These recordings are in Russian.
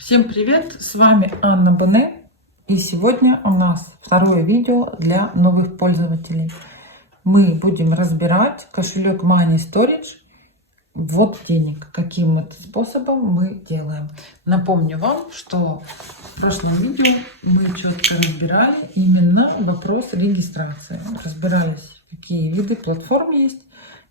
Всем привет! С вами Анна Боне. И сегодня у нас второе видео для новых пользователей. Мы будем разбирать кошелек Money Storage. Ввод денег. Каким это способом мы делаем. Напомню вам, что в прошлом видео мы четко разбирали именно вопрос регистрации. Разбирались, какие виды платформ есть,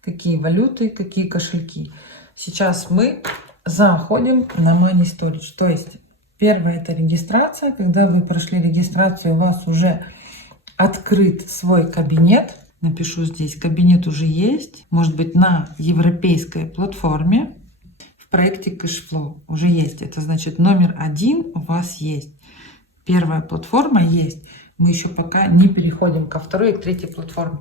какие валюты, какие кошельки. Сейчас мы заходим на Money Storage. То есть первое — это регистрация. Когда вы прошли регистрацию, у вас уже открыт свой кабинет. Напишу здесь: кабинет уже есть. Может быть, на европейской платформе в проекте Cashflow уже есть. Это значит, номер 1 у вас есть. Первая платформа есть. Мы еще пока не переходим ко второй и третьей платформе.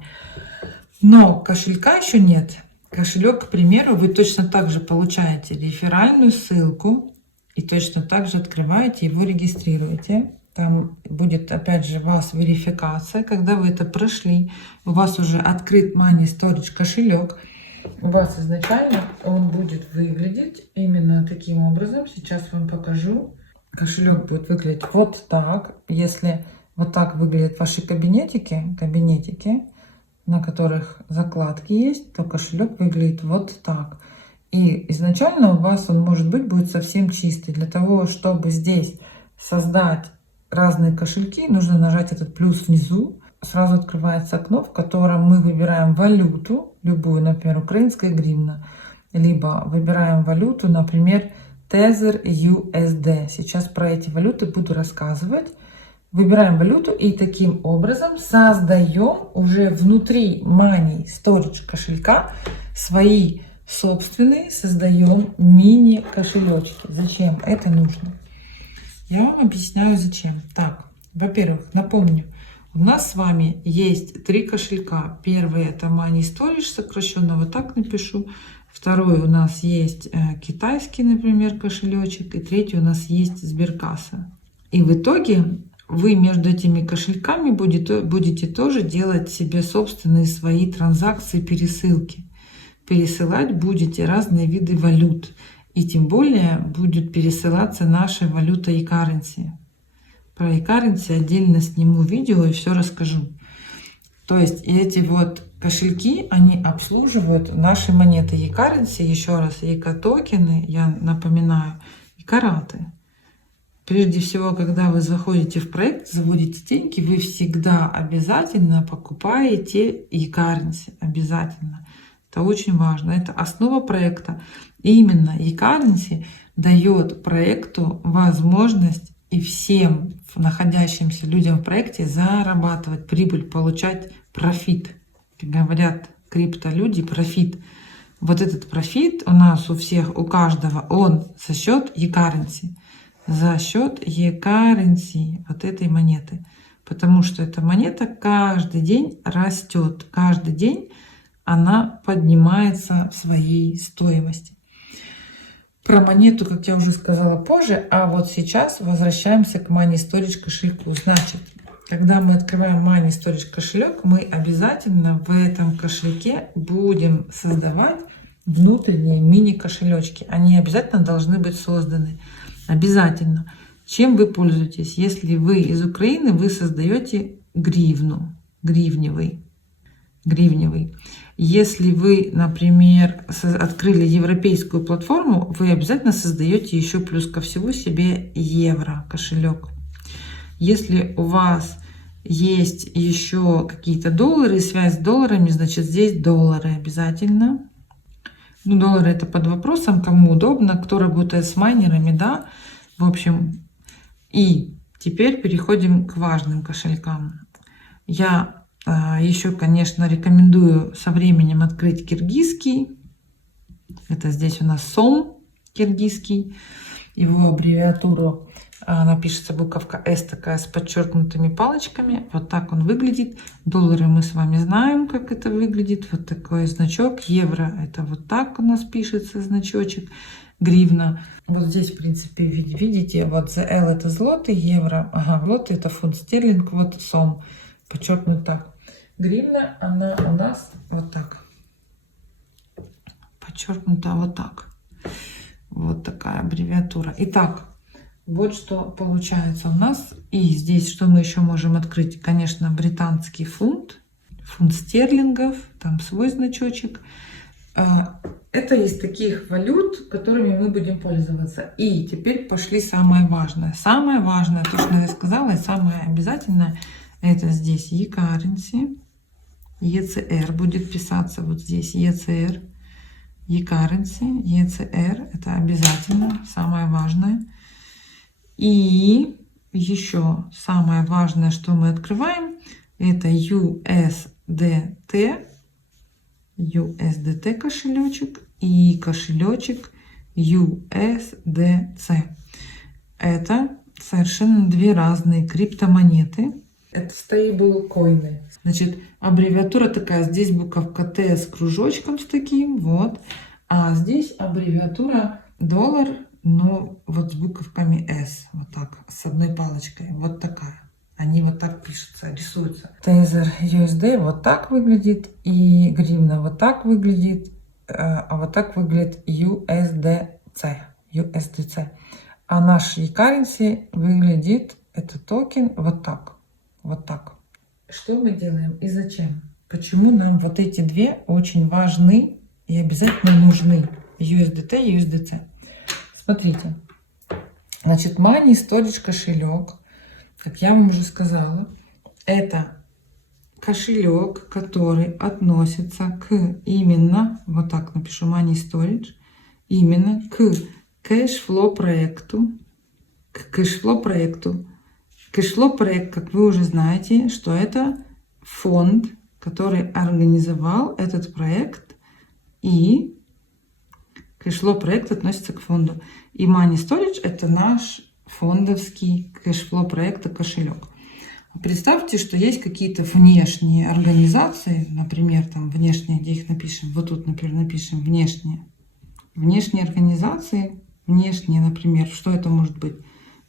Но кошелька еще нет. Кошелек, к примеру, вы точно так же получаете реферальную ссылку и точно так же открываете его, регистрируете. Там будет опять же у вас верификация. Когда вы это прошли, у вас уже открыт Money Storage кошелек. У вас изначально он будет выглядеть именно таким образом. Сейчас вам покажу. Кошелек будет выглядеть вот так. Если вот так выглядят ваши кабинетики, на которых закладки есть, то кошелек выглядит вот так. И изначально у вас он, может быть, будет совсем чистый. Для того, чтобы здесь создать разные кошельки, нужно нажать этот плюс внизу. Сразу открывается окно, в котором мы выбираем валюту, любую, например, украинская гривна, либо выбираем валюту, например, Tether USD. Сейчас про эти валюты буду рассказывать. Выбираем валюту и таким образом создаем уже внутри Money Storage кошелька свои собственные, создаем мини-кошелечки. Зачем это нужно? Я вам объясняю, зачем. Так, во-первых, напомню, у нас с вами есть 3 кошелька. Первый — это Money Storage, сокращенно вот так напишу. Второй у нас есть китайский, например, кошелечек. И третий у нас есть Сберкасса. И в итоге вы между этими кошельками будете тоже делать себе собственные свои транзакции, пересылки. Пересылать будете разные виды валют. И тем более будет пересылаться наша валюта eCurrency. Про eCurrency отдельно сниму видео и все расскажу. То есть эти вот кошельки, они обслуживают наши монеты eCurrency, еще раз, EK-токены, я напоминаю, и караты. Прежде всего, когда вы заходите в проект, заводите деньги, вы всегда обязательно покупаете eCurrency. Обязательно. Это очень важно. Это основа проекта. И именно eCurrency дает проекту возможность и всем находящимся людям в проекте зарабатывать прибыль, получать профит. Как говорят криптолюди, профит. Вот этот профит у нас у всех, у каждого, он за счет eCurrency. За счет eCurrency, вот этой монеты. Потому что эта монета каждый день растет. Каждый день она поднимается в своей стоимости. Про монету, как я уже сказала, позже. А вот сейчас возвращаемся к Money Storage кошельку. Значит, когда мы открываем Money Storage кошелек, мы обязательно в этом кошельке будем создавать внутренние мини-кошелечки. Они обязательно должны быть созданы. Обязательно. Чем вы пользуетесь? Если вы из Украины, вы создаете гривну, гривневый. Если вы, например, открыли европейскую платформу, вы обязательно создаете еще плюс ко всему себе евро кошелек. Если у вас есть еще какие-то доллары, связь с долларами, значит здесь доллары обязательно. Ну, доллары — это под вопросом, кому удобно, кто работает с майнерами, да. В общем, и теперь переходим к важным кошелькам. Я еще, конечно, рекомендую со временем открыть киргизский. Это здесь у нас сом киргизский. Его аббревиатуру напишется буковка S такая с подчеркнутыми палочками. Вот так он выглядит. Доллары мы с вами знаем, как это выглядит. Вот такой значок. Евро — это вот так у нас пишется значочек. Гривна. Вот здесь, в принципе, видите, вот ZL — это злоты, евро, ага, злоты — это фунт стерлинг, вот сом, подчеркнут так. Гривна, она у нас вот так. Подчеркнута вот так. Вот такая аббревиатура. Итак, вот что получается у нас. И здесь что мы еще можем открыть? Конечно, британский фунт, фунт стерлингов, там свой значочек. Это из таких валют, которыми мы будем пользоваться. И теперь пошли самое важное. Самое важное, то, что я сказала, и самое обязательное, это здесь e-currency, ECR будет писаться вот здесь, ECR, e-currency, ECR, это обязательно, самое важное. И еще самое важное, что мы открываем, это USDT кошелечек и кошелечек USDC. Это совершенно две разные криптомонеты. Это стейблкоины. Значит, аббревиатура такая. Здесь буковка Т с кружочком с таким, вот. А здесь аббревиатура доллар, но вот с буковками S. Вот так, с одной палочкой. Вот такая. Они вот так пишутся, рисуются. Tether USD вот так выглядит, и гривна вот так выглядит, а вот так выглядит USDC. А наш e-currency выглядит, это токен, вот так. Вот так. Что мы делаем и зачем? Почему нам вот эти две очень важны и обязательно нужны? USDT и USDC. Смотрите. Значит, Money Storage кошелек, как я вам уже сказала, это кошелек, который относится к именно, вот так напишу, Money Storage, именно к кэшфлоу проекту, Кэшфлоу проект, как вы уже знаете, что это фонд, который организовал этот проект, и кэшфлоу проект относится к фонду. И Money Storage это наш фондовский кэшфлоу проекта кошелек. Представьте, что есть какие-то внешние организации, например, там внешние, где их напишем, вот тут, например, напишем внешние. Внешние организации, внешние, например, что это может быть?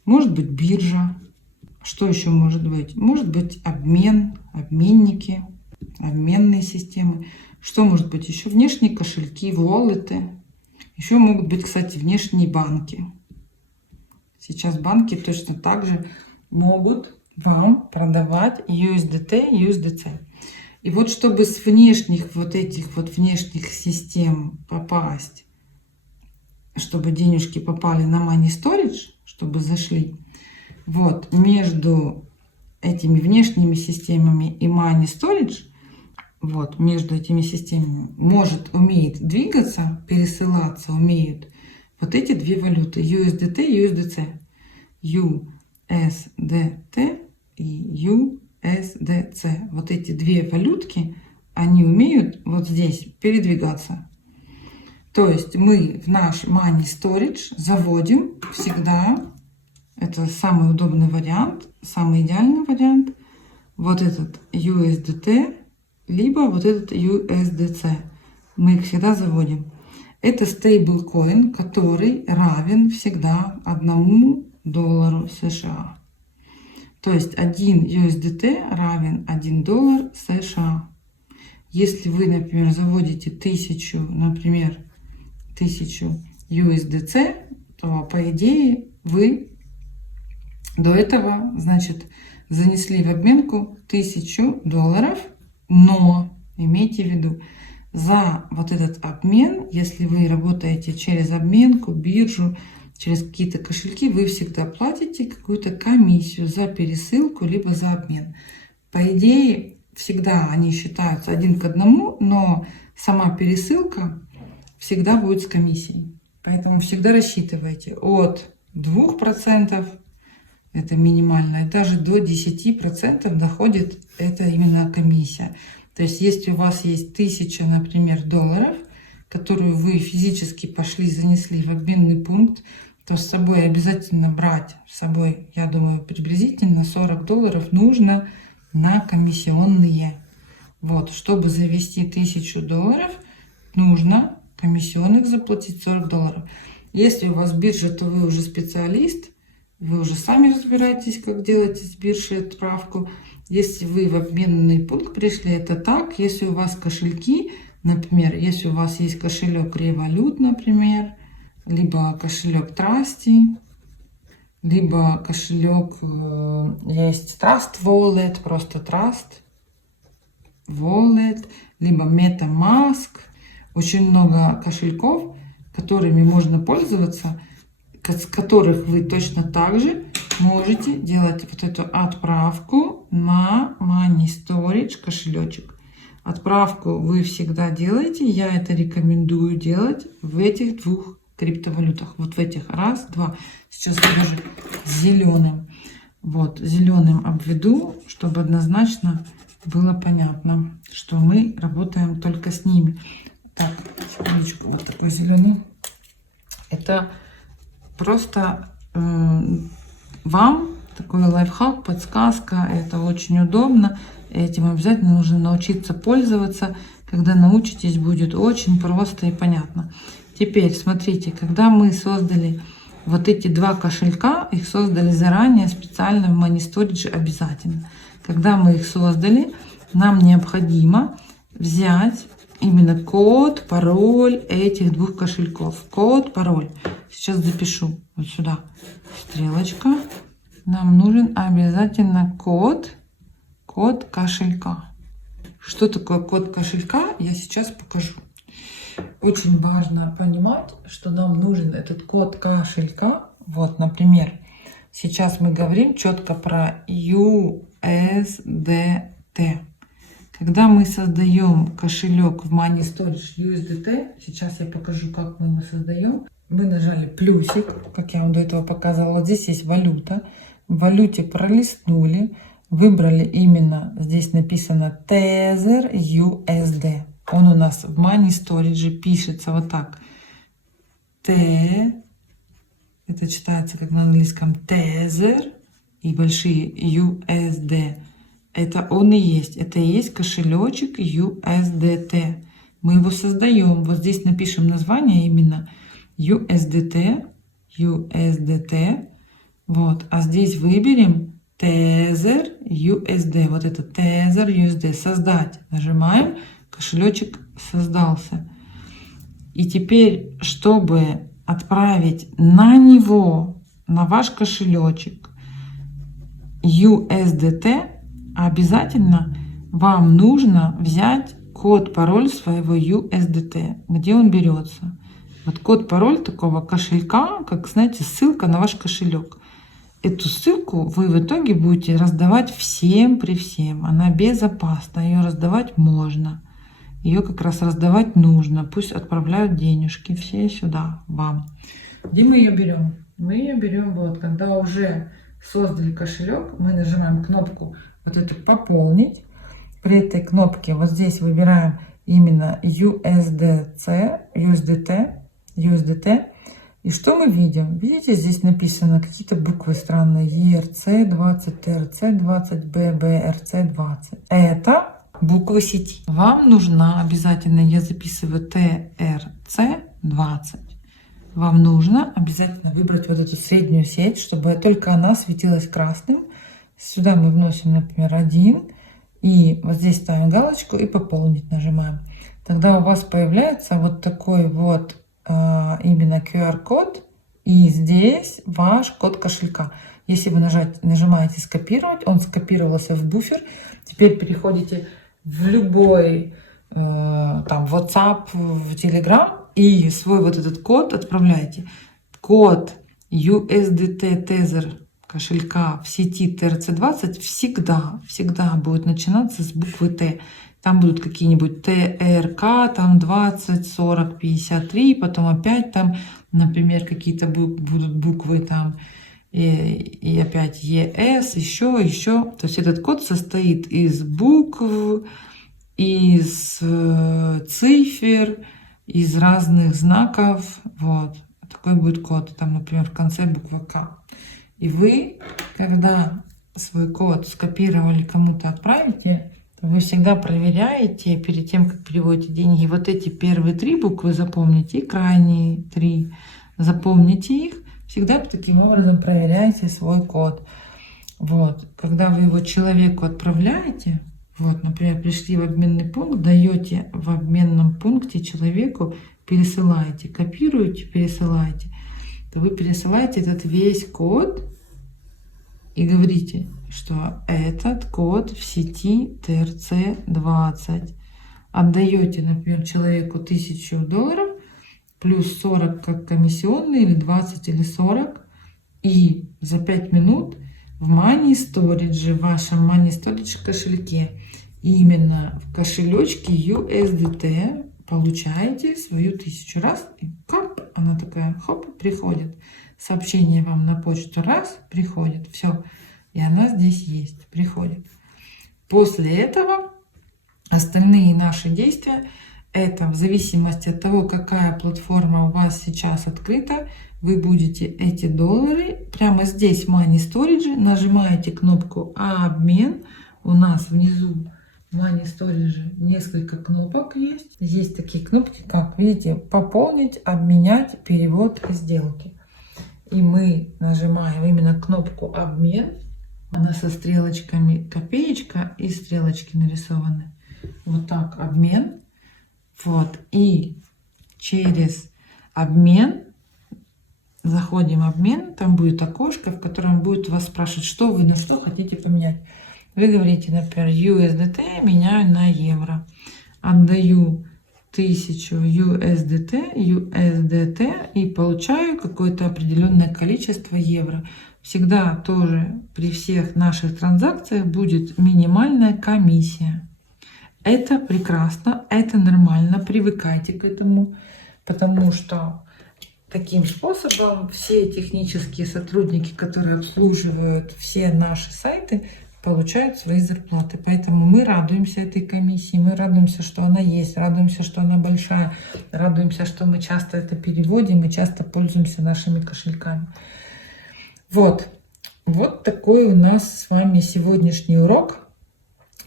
Может быть биржа. Что еще может быть? Может быть обмен, обменники, обменные системы. Что может быть еще? Внешние кошельки, воллеты. Еще могут быть, кстати, внешние банки. Сейчас банки точно так же могут вам продавать USDT, USDC. И вот чтобы с внешних вот этих вот внешних систем попасть, чтобы денежки попали на Money Storage, чтобы зашли, вот между этими внешними системами и Money Storage, вот между этими системами умеет двигаться, пересылаться, умеют вот эти две валюты USDT и USDC. USDT и USDC. Вот эти две валютки, они умеют вот здесь передвигаться. То есть мы в наш Money Storage заводим всегда, это самый удобный вариант, самый идеальный вариант, вот этот USDT, либо вот этот USDC. Мы их всегда заводим. Это стейблкоин, который равен всегда $1 США. То есть 1 USDT равен $1 США. Если вы, например, заводите 1000, например, 1000 USDC, то по идее вы до этого, значит, занесли в обменку $1000, но имейте в виду, за вот этот обмен, если вы работаете через обменку, биржу, через какие-то кошельки, вы всегда платите какую-то комиссию за пересылку, либо за обмен. По идее, всегда они считаются 1 к 1, но сама пересылка всегда будет с комиссией. Поэтому всегда рассчитывайте от 2%, это минимальное, даже до 10% доходит это именно комиссия. То есть, если у вас есть 1000, например, долларов, которую вы физически пошли, занесли в обменный пункт, то с собой обязательно брать с собой, я думаю, приблизительно $40 нужно на комиссионные. Вот, чтобы завести $1000, нужно комиссионных заплатить $40. Если у вас биржа, то вы уже специалист, вы уже сами разбираетесь, как делать с биржи отправку. Если вы в обменный пункт пришли, это так. Если у вас кошельки, например, если у вас есть кошелек Revolut, например, либо кошелек Trusty, либо кошелек есть Trust Wallet, просто Trust Wallet, либо MetaMask. Очень много кошельков, которыми можно пользоваться, с которых вы точно так же можете делать вот эту отправку на Money Storage кошелечек. Отправку вы всегда делаете, я это рекомендую делать в этих двух криптовалютах. Вот в этих. Раз, два. Сейчас я даже зеленым. Вот, зеленым обведу, чтобы однозначно было понятно, что мы работаем только с ними. Так, секундочку, вот такой зеленый. Это просто вам такой лайфхак, подсказка. Это очень удобно. Этим обязательно нужно научиться пользоваться. Когда научитесь, будет очень просто и понятно. Теперь смотрите, когда мы создали вот эти два кошелька, их создали заранее специально в Money Storage обязательно. Когда мы их создали, нам необходимо взять именно код, пароль этих двух кошельков. Код, пароль. Сейчас запишу вот сюда. Стрелочка. Нам нужен обязательно код кошелька. Что такое код кошелька, я сейчас покажу. Очень важно понимать, что нам нужен этот код кошелька. Вот, например, сейчас мы говорим четко про USDT. Когда мы создаем кошелек в Money Storage USDT, сейчас я покажу, как мы его создаем. Мы нажали плюсик, как я вам до этого показывала. Вот здесь есть валюта. В валюте пролистнули, выбрали именно, здесь написано Tether USD. Он у нас в Money Storage пишется вот так. Т, это читается как на английском Tether, и большие USD. Это он и есть. Это и есть кошелечек USDT. Мы его создаем. Вот здесь напишем название именно USDT. Вот. А здесь выберем Tether USD. Вот это Tether USD. Создать. Нажимаем. Кошелечек создался. И теперь, чтобы отправить на него, на ваш кошелечек USDT, обязательно вам нужно взять код-пароль своего USDT. Где он берется? Вот код-пароль такого кошелька, как, знаете, ссылка на ваш кошелек. Эту ссылку вы в итоге будете раздавать всем при всем. Она безопасна, ее раздавать можно. Ее как раз раздавать нужно. Пусть отправляют денежки все сюда, вам. Где мы ее берем? Мы ее берем вот, когда уже создали кошелек, мы нажимаем кнопку вот эту «Пополнить». При этой кнопке вот здесь выбираем именно USDT. И что мы видим? Видите, здесь написано какие-то буквы странные. ERC20, TRC20, BBRC20. Это буквы сети. Вам нужна обязательно, я записываю TRC20. Вам нужно обязательно выбрать вот эту среднюю сеть, чтобы только она светилась красным. Сюда мы вносим, например, 1. И вот здесь ставим галочку и «Пополнить» нажимаем. Тогда у вас появляется вот такой вот именно QR-код. И здесь ваш код кошелька. Если вы нажимаете «Скопировать», он скопировался в буфер. Теперь переходите в любой там WhatsApp, в Telegram и свой вот этот код отправляете. Код USDT Tether кошелька в сети TRC20 всегда будет начинаться с буквы Т. Там будут какие-нибудь ТРК, там 20, 40, 53, потом опять там, например, какие-то будут буквы там и опять ЕС, еще. То есть этот код состоит из букв, из цифр, из разных знаков. Вот. Такой будет код. Там, например, в конце буква К. И вы, когда свой код скопировали, кому-то отправите, то вы всегда проверяете перед тем, как переводите деньги. Вот эти первые 3 буквы запомните и крайние 3. Запомните их. Всегда таким образом проверяйте свой код. Вот. Когда вы его человеку отправляете, вот, например, пришли в обменный пункт, даете в обменном пункте человеку, пересылаете, копируете, пересылаете. то вы пересылаете этот весь код и говорите, что этот код в сети TRC20. Отдаете, например, человеку $1000 плюс 40 как комиссионный, или 20, или 40. И за 5 минут в Money Storage, в вашем Money Storage кошельке, именно в кошелечке USDT, получаете свою 1000 раз. И кап, она такая, хоп, приходит. Сообщение вам на почту раз, приходит. Все. И она здесь есть, приходит. После этого остальные наши действия, это в зависимости от того, какая платформа у вас сейчас открыта, вы будете эти доллары прямо здесь в Money Storage, нажимаете кнопку «Обмен». У нас внизу в Money Storage несколько кнопок есть. Есть такие кнопки, как, видите, «Пополнить», «Обменять», «Перевод», «Сделки». И мы нажимаем именно кнопку «Обмен». Она со стрелочками, копеечка и стрелочки нарисованы. Вот так, обмен. Вот. И через обмен заходим в обмен. Там будет окошко, в котором будет вас спрашивать, что вы на что хотите поменять. Вы говорите, например, USDT меняю на евро. Отдаю 1000 USDT и получаю какое-то определенное количество евро. Всегда тоже при всех наших транзакциях будет минимальная комиссия. Это прекрасно, это нормально, привыкайте к этому, потому что таким способом все технические сотрудники, которые обслуживают все наши сайты, получают свои зарплаты. Поэтому мы радуемся этой комиссии, мы радуемся, что она есть, радуемся, что она большая, радуемся, что мы часто это переводим и часто пользуемся нашими кошельками. Вот такой у нас с вами сегодняшний урок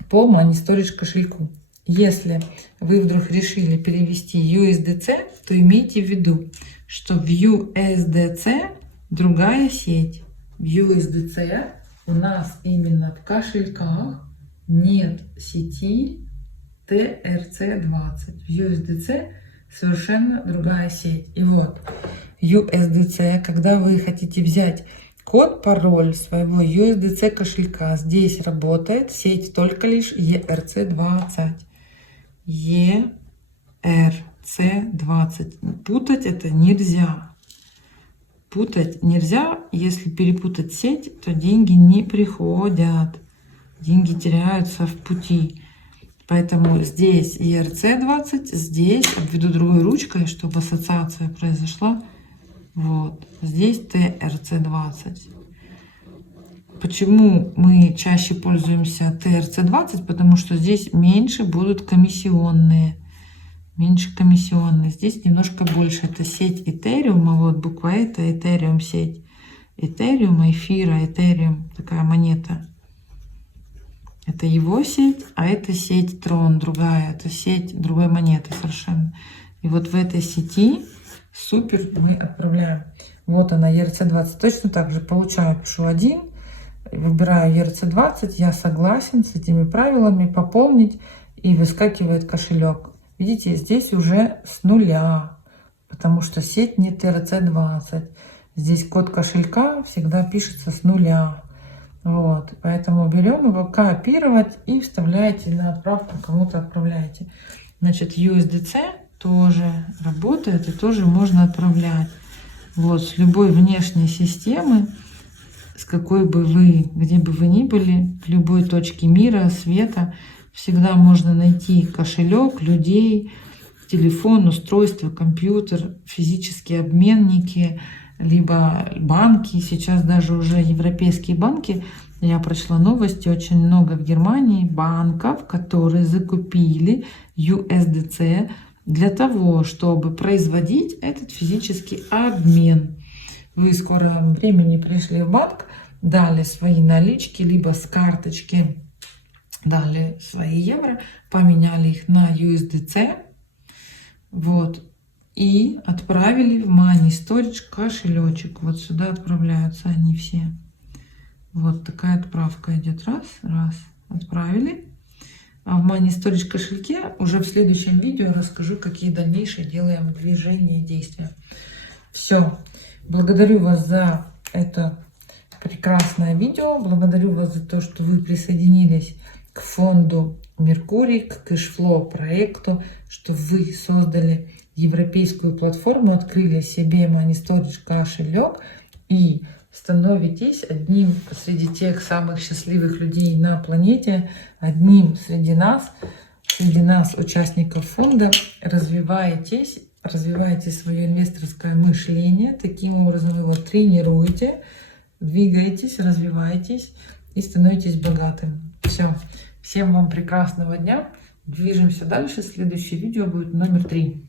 по Money Storage кошельку. Если вы вдруг решили перевести USDC, то имейте в виду, что в USDC другая сеть. В USDC у нас именно в кошельках нет сети TRC20. В USDC совершенно другая сеть. И вот USDC, когда вы хотите взять код, пароль своего USDC кошелька, здесь работает сеть только лишь ERC20. ERC20. Путать это нельзя. Путать нельзя. Если перепутать сеть, то деньги не приходят. Деньги теряются в пути. Поэтому здесь ERC20, здесь обведу другой ручкой, чтобы ассоциация произошла. Вот, здесь TRC20. Почему мы чаще пользуемся TRC20? Потому что здесь меньше будут комиссионные. Меньше комиссионные. Здесь немножко больше. Это сеть Ethereum. Вот буква это Ethereum сеть. Ethereum, эфира, Ethereum. Такая монета. Это его сеть, а это сеть Tron, другая. Это сеть другой монеты совершенно. И вот в этой сети супер мы отправляем. Вот она, ERC20. Точно так же получаю, пишу 1, выбираю ERC20, я согласен с этими правилами, пополнить, и выскакивает кошелек. Видите, здесь уже с нуля, потому что сеть не ERC20. Здесь код кошелька всегда пишется с нуля. Вот, поэтому берем его, копировать и вставляете на отправку, кому-то отправляете. Значит, USDC тоже работает и тоже можно отправлять. Вот, с любой внешней системы, с какой бы вы, где бы вы ни были, в любой точке мира, света, всегда можно найти кошелек, людей, телефон, устройство, компьютер, физические обменники, либо банки. Сейчас даже уже европейские банки, я прочла новости, очень много в Германии банков, которые закупили USDC для того, чтобы производить этот физический обмен. Вы в скором времени пришли в банк, дали свои налички, либо с карточки дали свои евро, поменяли их на USDC, вот, и отправили в Money Storage кошелечек. Вот сюда отправляются они все. Вот такая отправка идет. Раз, отправили. А в Money Storage кошельке уже в следующем видео расскажу, какие дальнейшие делаем движения и действия. Все. Благодарю вас за это прекрасное видео. Благодарю вас за то, что вы присоединились к фонду Меркурий, к Cashflow проекту, что вы создали европейскую платформу, открыли себе Money Storage кошелек и становитесь одним среди тех самых счастливых людей на планете, одним среди нас, участников фонда, развиваете свое инвесторское мышление, таким образом его тренируете, двигаетесь, развиваетесь и становитесь богатым. Все. Всем вам прекрасного дня. Движемся дальше. Следующее видео будет номер 3.